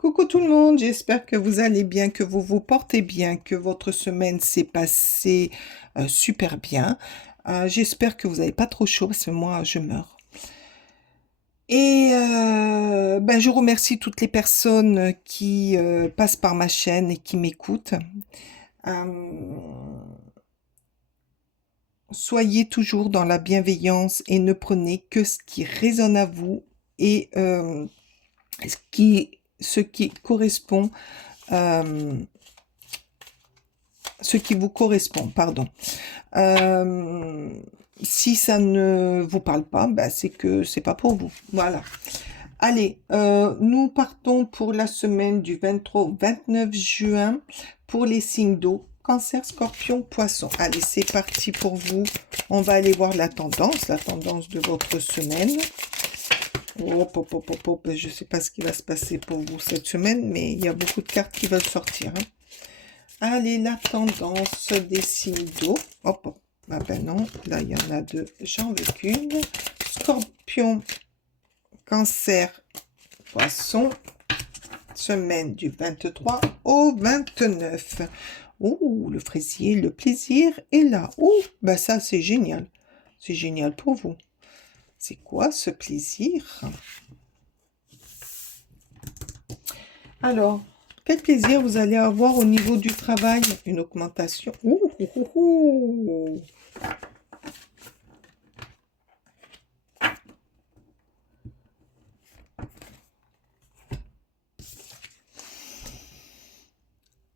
Coucou tout le monde, j'espère que vous allez bien, que vous vous portez bien, que votre semaine s'est passée super bien. J'espère que vous n'avez pas trop chaud parce que moi je meurs. Et je remercie toutes les personnes qui passent par ma chaîne et qui m'écoutent. Euh, Soyez toujours dans la bienveillance et ne prenez que ce qui résonne à vous et ce qui correspond. euh, Ce qui vous correspond, pardon. Euh, Si ça ne vous parle pas, c'est que c'est pas pour vous. Voilà. Allez, nous partons pour la semaine du 23 au 29 juin pour les signes d'eau, Cancer, Scorpion, Poisson. Allez, c'est parti pour vous. On va aller voir la tendance de votre semaine. Hop, hop, hop, hop, hop. Je ne sais pas ce qui va se passer pour vous cette semaine, mais il y a beaucoup de cartes qui veulent sortir, hein. Allez, la tendance des signes d'eau. Hop, hop. Ah ben non, là, il y en a deux. J'en veux qu'une. Scorpion, Cancer, Poisson. Semaine du 23 au 29. Oh, le fraisier, le plaisir est là. Oh, ça, c'est génial. C'est génial pour vous. C'est quoi ce plaisir? Alors, quel plaisir vous allez avoir au niveau du travail? Une augmentation. Ouh, ouh, ouh, ouh.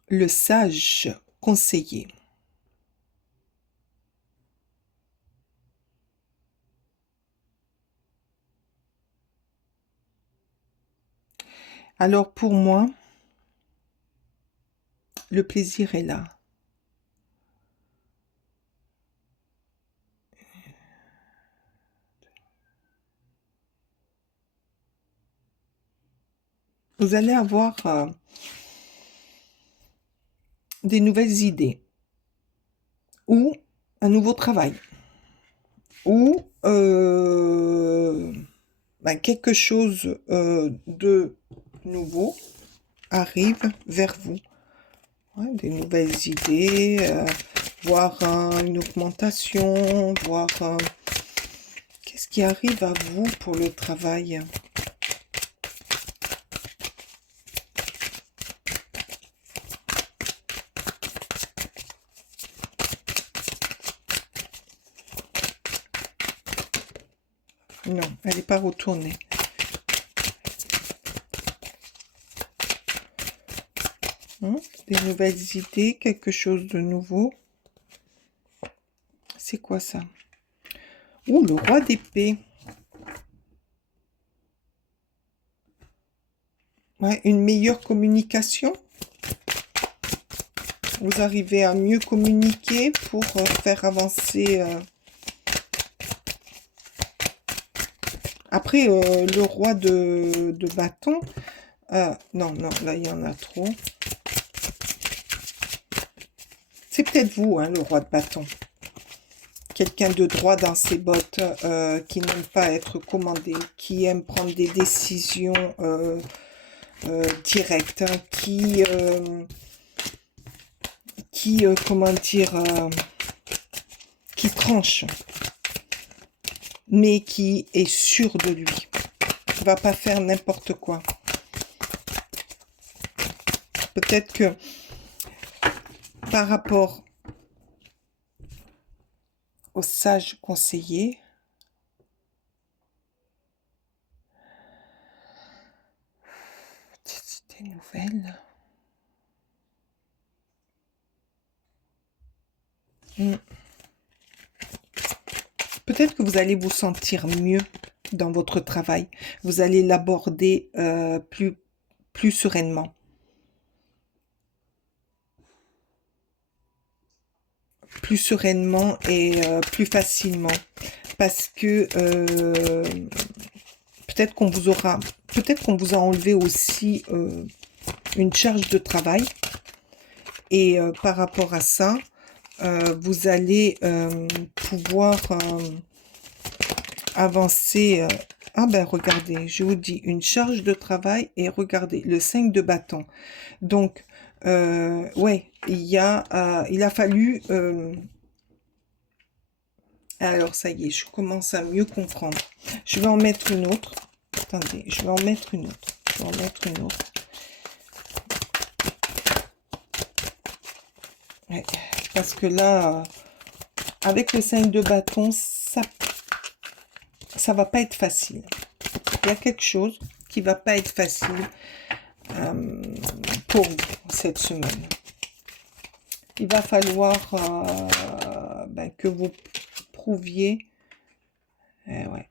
Le sage conseiller. Alors pour moi, le plaisir est là. Vous allez avoir des nouvelles idées ou un nouveau travail ou quelque chose de nouveau arrive vers vous. Ouais, des nouvelles idées, voir une augmentation, voir qu'est-ce qui arrive à vous pour le travail. Non, elle n'est pas retournée. Des nouvelles idées, quelque chose de nouveau. C'est quoi ça? Ouh, le roi d'épée. Ouais, une meilleure communication. Vous arrivez à mieux communiquer pour faire avancer. Après, le roi de bâton. Non, non, là, il y en a trop. C'est peut-être vous, hein, le roi de bâton. Quelqu'un de droit dans ses bottes, qui n'aime pas être commandé, qui aime prendre des décisions directes, hein, comment dire, qui tranche, mais qui est sûr de lui. Il ne va pas faire n'importe quoi. Peut-être que par rapport au sage conseiller, des nouvelles. Peut-être que vous allez vous sentir mieux dans votre travail. Vous allez l'aborder plus sereinement. Plus sereinement et plus facilement. Parce que peut-être qu'on vous a enlevé aussi une charge de travail. Et par rapport à ça, vous allez pouvoir avancer Ah ben regardez, je vous dis une charge de travail et regardez le 5 de bâton. Donc, ouais, il a fallu... alors ça y est, je commence à mieux comprendre. Je vais en mettre une autre. Attendez, je vais en mettre une autre. Je vais en mettre une autre. Ouais, parce que là, avec le 5 de bâton, ça va pas être facile. Il y a quelque chose qui va pas être facile pour vous cette semaine. Il va falloir que vous prouviez. Ouais,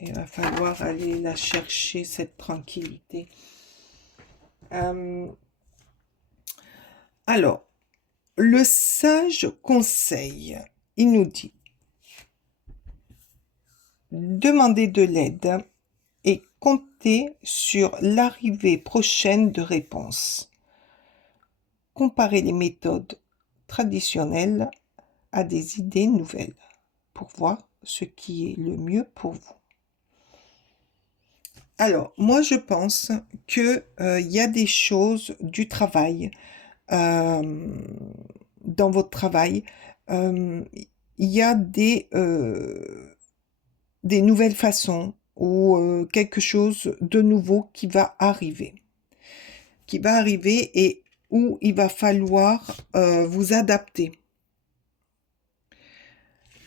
il va falloir aller la chercher, cette tranquillité. Alors, le sage conseil, il nous dit, demandez de l'aide et comptez sur l'arrivée prochaine de réponses. Comparez les méthodes traditionnelles à des idées nouvelles pour voir ce qui est le mieux pour vous. Alors, moi, je pense que y a des choses du travail, dans votre travail, il y a des nouvelles façons ou quelque chose de nouveau qui va arriver. Et où il va falloir vous adapter.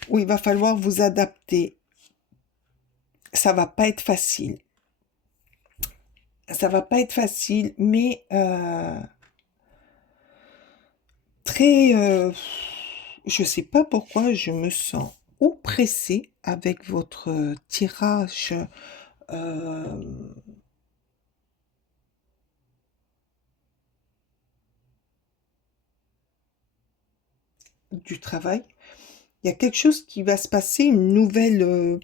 Où il va falloir vous adapter. Ça va pas être facile. Ça va pas être facile, mais je sais pas pourquoi je me sens oppressée avec votre tirage du travail. Il y a quelque chose qui va se passer, des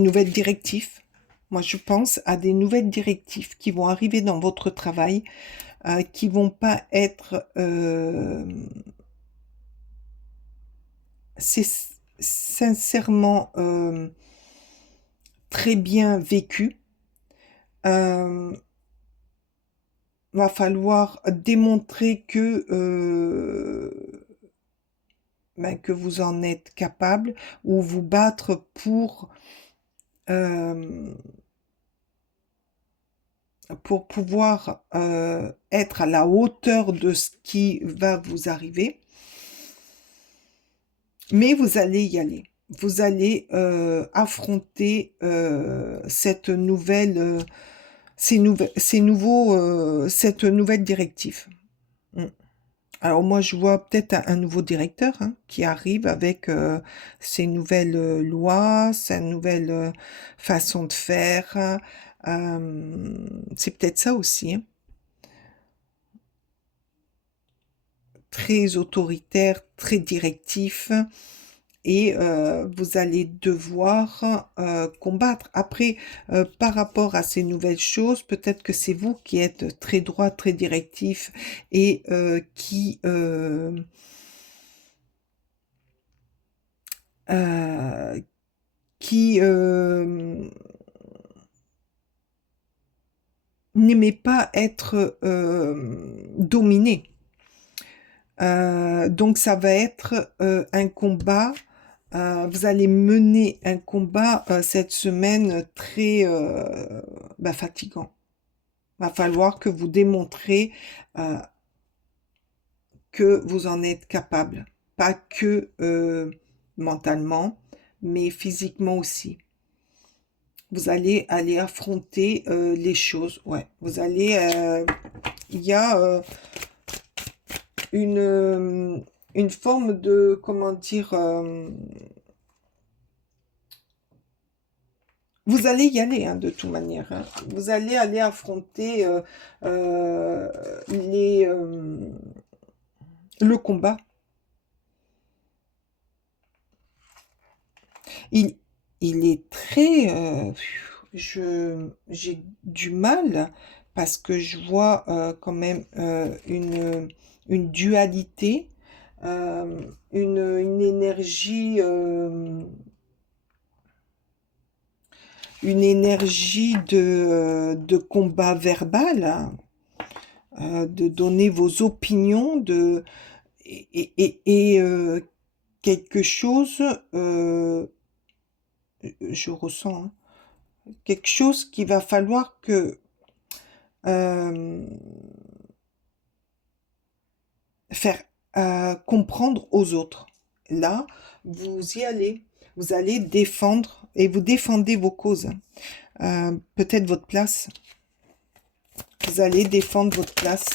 nouvelles directives. Moi, je pense à des nouvelles directives qui vont arriver dans votre travail, qui vont pas être c'est sincèrement très bien vécues. Va falloir démontrer que vous en êtes capable ou vous battre pour pouvoir être à la hauteur de ce qui va vous arriver. Mais vous allez y aller. Vous allez affronter cette nouvelle directive. Mm. Alors moi, je vois peut-être un nouveau directeur qui arrive avec ses nouvelles lois, sa nouvelle façon de faire. C'est peut-être ça aussi. Très autoritaire, très directif. Et vous allez devoir combattre. Après, par rapport à ces nouvelles choses, peut-être que c'est vous qui êtes très droit, très directif et qui n'aimait pas être dominé. Donc ça va être un combat. Vous allez mener un combat cette semaine très fatigant. Va falloir que vous démontrez que vous en êtes capable. Pas que mentalement, mais physiquement aussi. Vous allez aller affronter les choses. Ouais, vous allez... Il y a une forme de... Comment dire... vous allez y aller, de toute manière. Vous allez aller affronter le combat. Il est très... j'ai du mal parce que je vois quand même une dualité, une énergie une énergie de combat verbal, hein, de donner vos opinions, et quelque chose, je ressens, hein, quelque chose qu'il va falloir que euh, faire comprendre aux autres. Là, vous y allez, vous allez défendre et vous défendez vos causes. Peut-être votre place. Vous allez défendre votre place,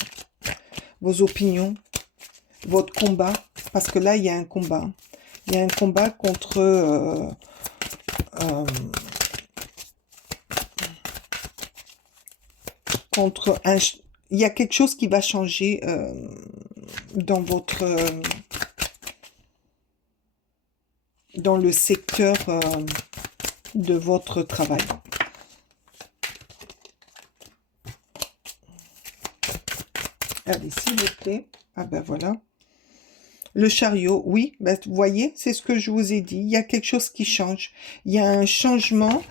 vos opinions, votre combat, parce que là, il y a un combat. Il y a un combat contre un... Il y a quelque chose qui va changer dans votre... dans le secteur de votre travail. Allez, s'il vous plaît. Ah ben voilà. Le chariot, oui, ben, vous voyez, c'est ce que je vous ai dit. Il y a quelque chose qui change. Il y a un changement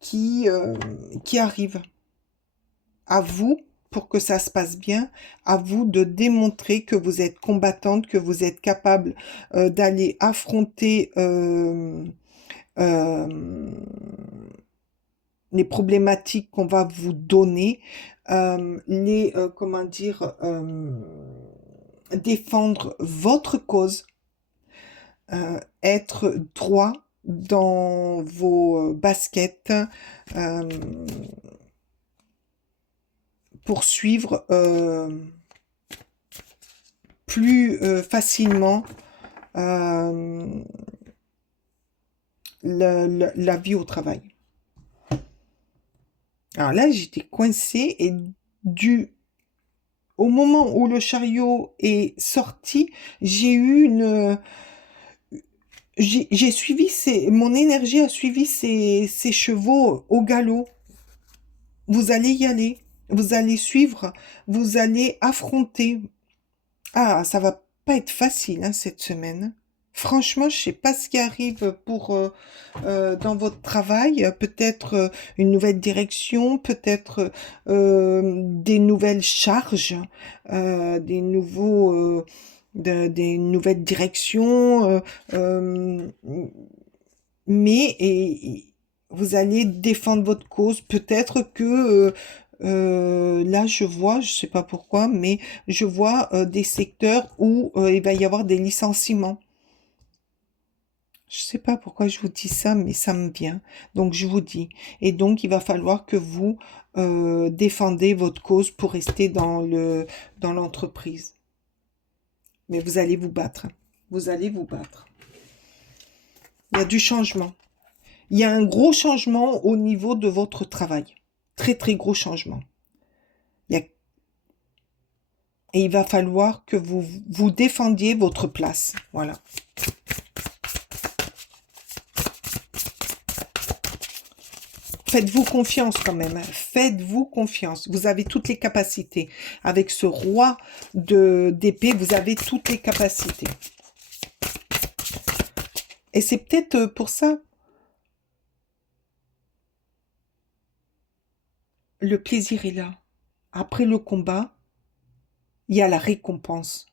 qui arrive. À vous, pour que ça se passe bien, à vous de démontrer que vous êtes combattante, que vous êtes capable d'aller affronter les problématiques qu'on va vous donner, comment dire, défendre votre cause, être droit dans vos baskets, poursuivre plus facilement la vie au travail. Alors là, j'étais coincée et au moment où le chariot est sorti, j'ai eu une... J'ai suivi mon énergie a suivi ces chevaux au galop. Vous allez y aller, vous allez suivre, vous allez affronter. Ah, ça va pas être facile hein, cette semaine. Franchement, je sais pas ce qui arrive dans votre travail. Peut-être une nouvelle direction, peut-être des nouvelles charges, des nouvelles directions. Mais vous allez défendre votre cause. Peut-être que là, je vois, je sais pas pourquoi, mais je vois des secteurs où il va y avoir des licenciements. Je sais pas pourquoi je vous dis ça, mais ça me vient. Donc, je vous dis. Et donc, il va falloir que vous défendez votre cause pour rester dans l'entreprise. Mais vous allez vous battre. Vous allez vous battre. Il y a du changement. Il y a un gros changement au niveau de votre travail. Très, très gros changement. Et il va falloir que vous défendiez votre place. Voilà. Faites-vous confiance quand même. Hein. Faites-vous confiance. Vous avez toutes les capacités. Avec ce roi d'épée, vous avez toutes les capacités. Et c'est peut-être pour ça. Le plaisir est là. Après le combat, il y a la récompense.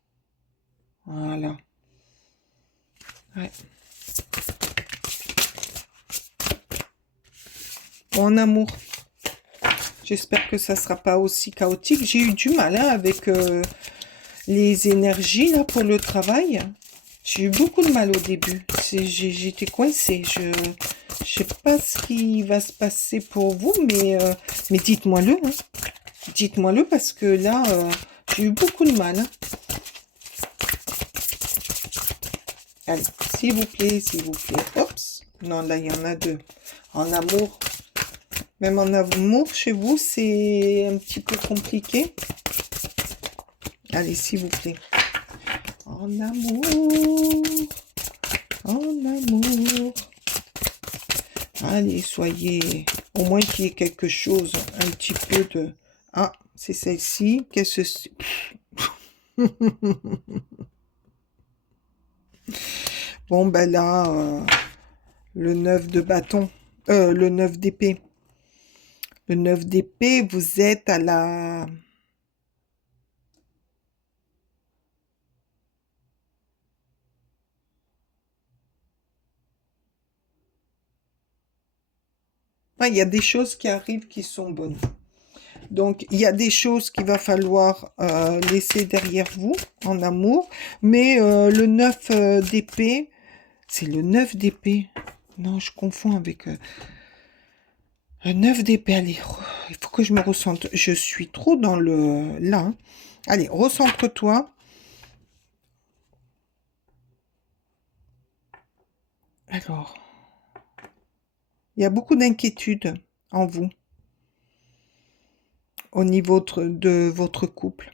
Voilà. Ouais. En amour. J'espère que ça ne sera pas aussi chaotique. J'ai eu du mal hein, avec les énergies là, pour le travail. J'ai eu beaucoup de mal au début. J'étais coincée. Je ne sais pas ce qui va se passer pour vous, mais dites-moi-le. Hein. Dites-moi-le parce que là, j'ai eu beaucoup de mal. Hein. Allez, s'il vous plaît, s'il vous plaît. Oups. Non, là, il y en a deux. En amour. Même en amour, chez vous, c'est un petit peu compliqué. Allez, s'il vous plaît. En amour. En amour. Allez, soyez... Au moins qu'il y ait quelque chose, un petit peu de... Ah, c'est celle-ci. Qu'est-ce que c'est? Bon, ben là, le 9 de bâton. Le 9 d'épée. Le 9 d'épée, vous êtes à la... Ah, il y a des choses qui arrivent qui sont bonnes. Donc, il y a des choses qu'il va falloir laisser derrière vous en amour. Mais le 9 d'épée, c'est le 9 d'épée. Non, je confonds avec le 9 d'épée. Allez, il faut que je me recentre. Je suis trop dans le... Là. Hein. Allez, recentre-toi. Alors, il y a beaucoup d'inquiétudes en vous au niveau de votre couple.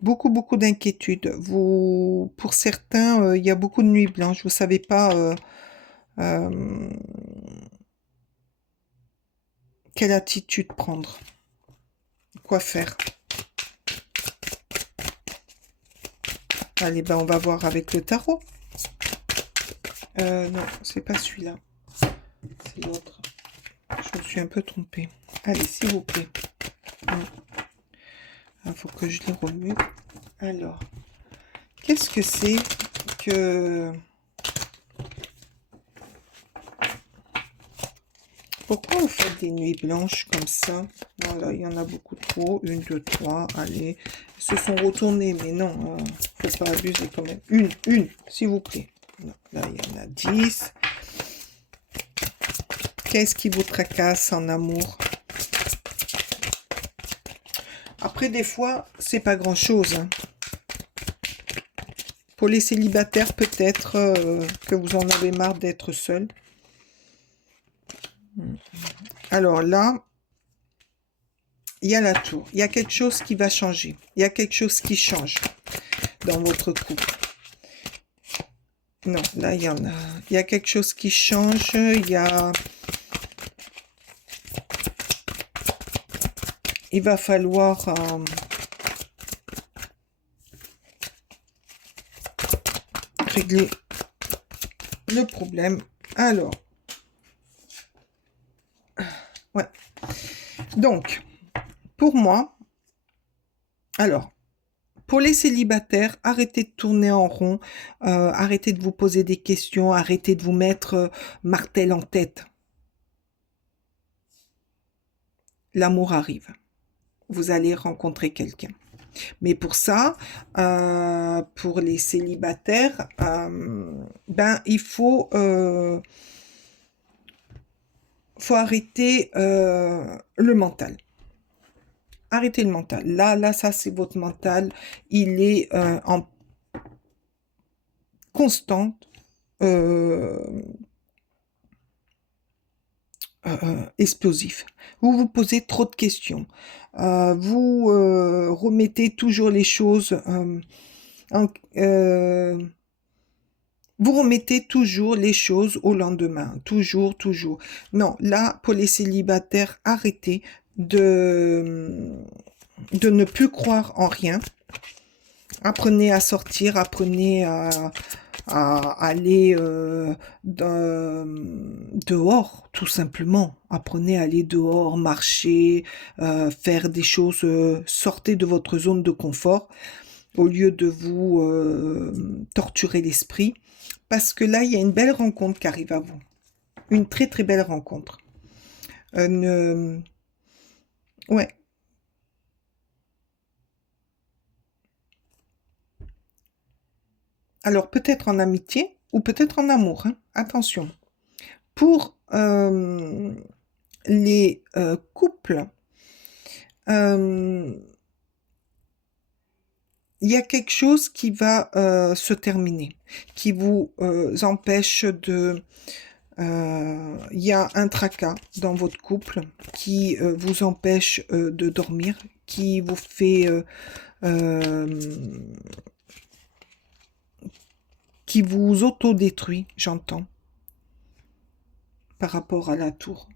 Beaucoup, beaucoup d'inquiétudes. Vous, pour certains, il y a beaucoup de nuits blanches. Vous ne savez pas euh, quelle attitude prendre, quoi faire. Allez, ben on va voir avec le tarot. Non, c'est pas celui-là. C'est l'autre. Je me suis un peu trompée. Allez, s'il vous plaît. Il faut que je les remue. Alors, qu'est-ce que c'est que... Pourquoi vous faites des nuits blanches comme ça? Voilà, il y en a beaucoup trop. Une, deux, trois. Allez, ils se sont retournés, mais non, faut pas abuser quand même. Une, s'il vous plaît. Non, là, il y en a 10. Qu'est-ce qui vous tracasse en amour? Après, des fois, c'est pas grand-chose. Hein. Pour les célibataires, peut-être que vous en avez marre d'être seul. Alors là, il y a la tour. Il y a quelque chose qui va changer. Il y a quelque chose qui change dans votre couple. Non, là, il y en a. Il y a quelque chose qui change. Il y a... Il va falloir... régler le problème. Alors, ouais. Donc, pour moi, alors, pour les célibataires, arrêtez de tourner en rond, arrêtez de vous poser des questions, arrêtez de vous mettre martel en tête. L'amour arrive. Vous allez rencontrer quelqu'un. Mais pour ça, pour les célibataires, ben, il faut arrêter le mental. Arrêtez le mental. Là, ça, c'est votre mental. Il est en constante explosif. Vous vous posez trop de questions. Vous remettez toujours les choses en, vous remettez toujours les choses au lendemain. Toujours, toujours. Non, là, pour les célibataires, arrêtez de ne plus croire en rien. Apprenez à sortir, apprenez à aller dehors, tout simplement. Apprenez à aller dehors, marcher, faire des choses, sortez de votre zone de confort au lieu de vous torturer l'esprit. Parce que là, il y a une belle rencontre qui arrive à vous. Une très très belle rencontre. Ouais. Alors peut-être en amitié ou peut-être en amour. Hein. Attention. Pour les couples, il y a quelque chose qui va se terminer, qui vous empêche de... Il y a un tracas dans votre couple qui vous empêche de dormir, qui vous fait... qui vous autodétruit, j'entends, par rapport à la tour.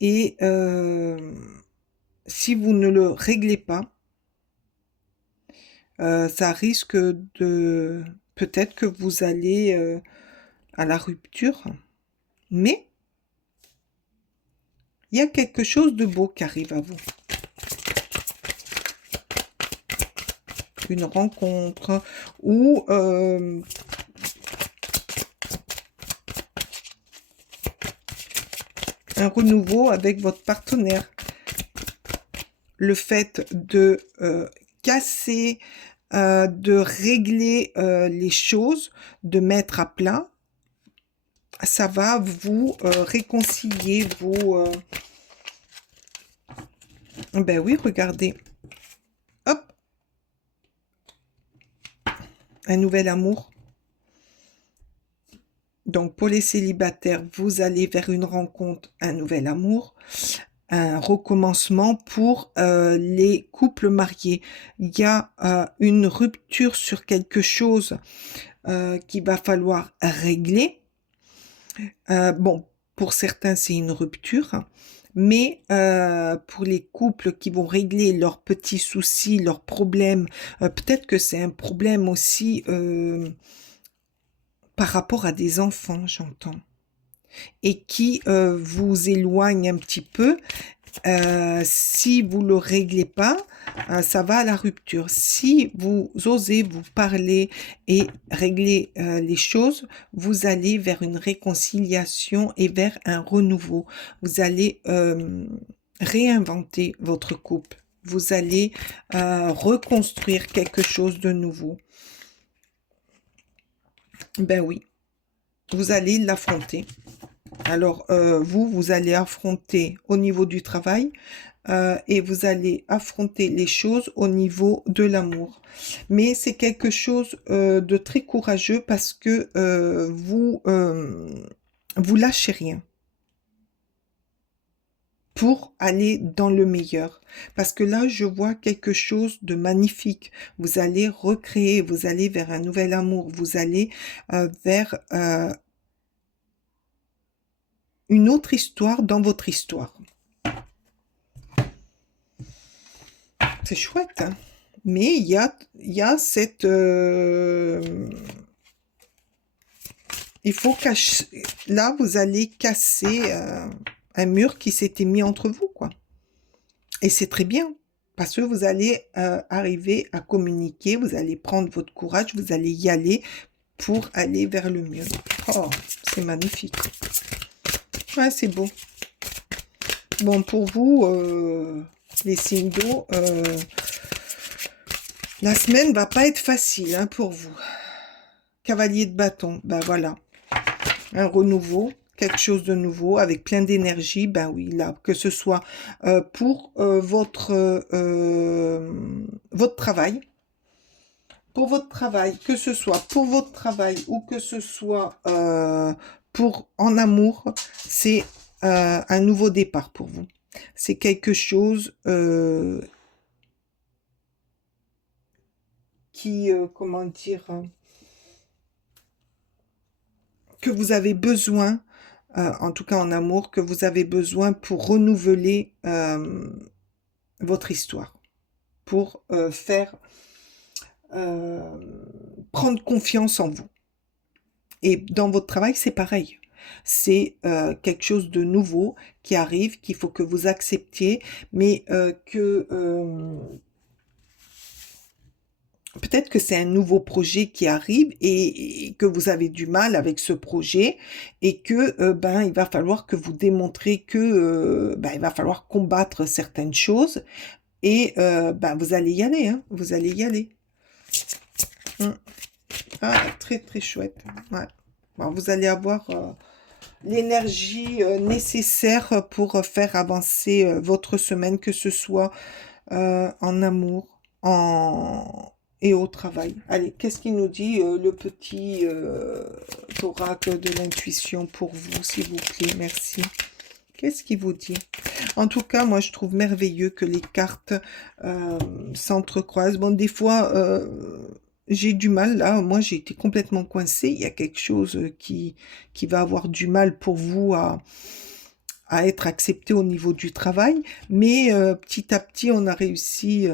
Et si vous ne le réglez pas, ça risque de... Peut-être que vous allez à la rupture, mais Il y a quelque chose de beau qui arrive à vous. Une rencontre ou un renouveau avec votre partenaire. Le fait de casser, de régler les choses, de mettre à plat, ça va vous réconcilier, vous... Ben oui, regardez. Hop. Un nouvel amour. Donc, pour les célibataires, vous allez vers une rencontre, un nouvel amour, un recommencement. Pour les couples mariés, il y a une rupture sur quelque chose qu'il va falloir régler. Bon, pour certains, c'est une rupture, mais pour les couples qui vont régler leurs petits soucis, leurs problèmes, peut-être que c'est un problème aussi par rapport à des enfants, j'entends, et qui vous éloigne un petit peu. Si vous ne le réglez pas, ça va à la rupture. Si vous osez vous parler et régler les choses, vous allez vers une réconciliation et vers un renouveau. Vous allez réinventer votre couple. Vous allez reconstruire quelque chose de nouveau. Ben oui, vous allez l'affronter. Alors, vous allez affronter au niveau du travail et vous allez affronter les choses au niveau de l'amour. Mais c'est quelque chose de très courageux parce que vous lâchez rien pour aller dans le meilleur. Parce que là, je vois quelque chose de magnifique. Vous allez recréer, vous allez vers un nouvel amour, vous allez vers une autre histoire dans votre histoire. C'est chouette, hein. Mais il y a cette... il faut cacher... Là, vous allez casser un mur qui s'était mis entre vous, quoi. Et c'est très bien, parce que vous allez arriver à communiquer, vous allez prendre votre courage, vous allez y aller pour aller vers le mieux. Oh, c'est magnifique. Ouais, c'est beau. Bon, pour vous, les signes d'eau, la semaine va pas être facile hein, pour vous. Cavalier de bâton, ben voilà. Un renouveau, quelque chose de nouveau, avec plein d'énergie, ben oui, là, que ce soit pour votre travail, que ce soit pour votre travail ou que ce soit pour en amour, c'est un nouveau départ pour vous. C'est quelque chose qui, comment dire, que vous avez besoin, en tout cas en amour, que vous avez besoin pour renouveler votre histoire, pour faire prendre confiance en vous. Et dans votre travail, c'est pareil. C'est quelque chose de nouveau qui arrive, qu'il faut que vous acceptiez, mais peut-être que c'est un nouveau projet qui arrive et que vous avez du mal avec ce projet et que ben il va falloir que vous démontrez que ben, il va falloir combattre certaines choses et ben vous allez y aller, hein, vous allez y aller. Ah, très très chouette. Ouais. Bon, vous allez avoir l'énergie nécessaire pour faire avancer votre semaine, que ce soit en amour, et au travail. Allez, qu'est-ce qu'il nous dit le petit oracle de l'intuition pour vous, s'il vous plaît? Merci. Qu'est-ce qu'il vous dit? En tout cas, moi, je trouve merveilleux que les cartes s'entrecroisent. Bon, des fois, j'ai du mal, là. Moi, j'ai été complètement coincée. Il y a quelque chose qui va avoir du mal pour vous à être accepté au niveau du travail. Mais petit à petit, on a réussi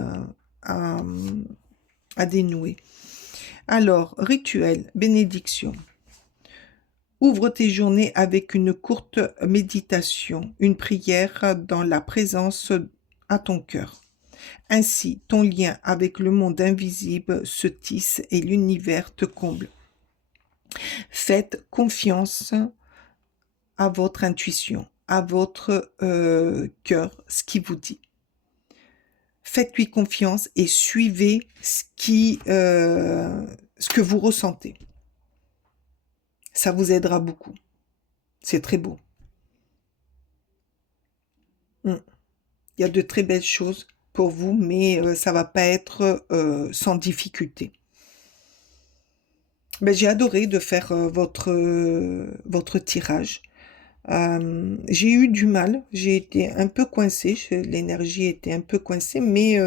à dénouer. Alors, rituel, bénédiction. Ouvre tes journées avec une courte méditation, une prière dans la présence à ton cœur. Ainsi, ton lien avec le monde invisible se tisse et l'univers te comble. Faites confiance à votre intuition, à votre cœur, ce qui vous dit. Faites-lui confiance et suivez ce que vous ressentez. Ça vous aidera beaucoup. C'est très beau. Il y a de très belles choses pour vous, mais ça va pas être sans difficulté. Ben, j'ai adoré de faire votre tirage. J'ai eu du mal, j'ai été un peu coincée, l'énergie était un peu coincée, mais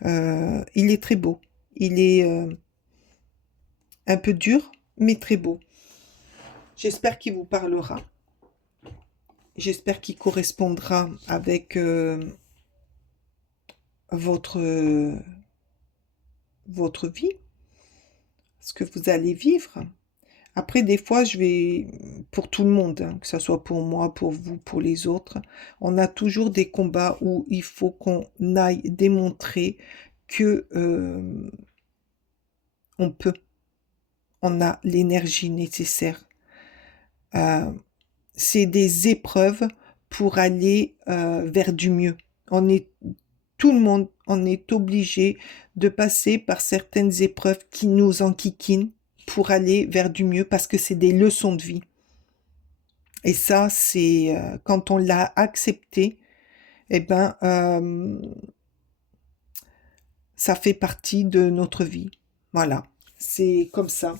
il est très beau. Il est un peu dur, mais très beau. J'espère qu'il vous parlera. J'espère qu'il correspondra avec votre vie, ce que vous allez vivre. Après, des fois, je vais, pour tout le monde, hein, que ce soit pour moi, pour vous, pour les autres, on a toujours des combats où il faut qu'on aille démontrer que on peut, on a l'énergie nécessaire. C'est des épreuves pour aller vers du mieux. Tout le monde, on est obligé de passer par certaines épreuves qui nous enquiquinent pour aller vers du mieux parce que c'est des leçons de vie. Et ça, c'est quand on l'a accepté, eh ben, ça fait partie de notre vie. Voilà, c'est comme ça.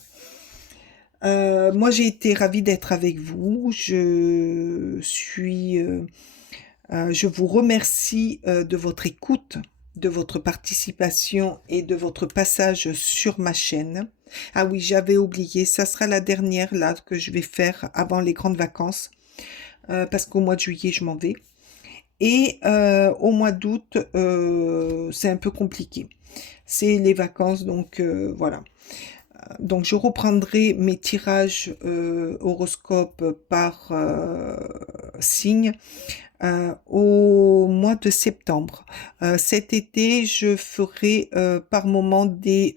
Moi, j'ai été ravie d'être avec vous. Je vous remercie de votre écoute, de votre participation et de votre passage sur ma chaîne. Ah oui, j'avais oublié, ça sera la dernière là que je vais faire avant les grandes vacances, parce qu'au mois de juillet, je m'en vais. Et au mois d'août, c'est un peu compliqué. C'est les vacances, donc voilà. Donc je reprendrai mes tirages horoscope par signe au mois de septembre. Cet été, je ferai par moment des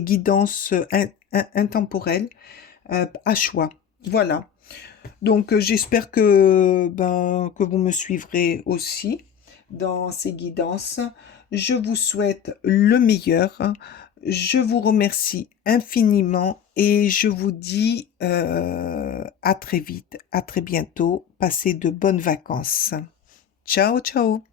guidances intemporelles à choix. Voilà. Donc j'espère que vous me suivrez aussi dans ces guidances. Je vous souhaite le meilleur. Je vous remercie infiniment et je vous dis à très vite, à très bientôt. Passez de bonnes vacances. Ciao, ciao.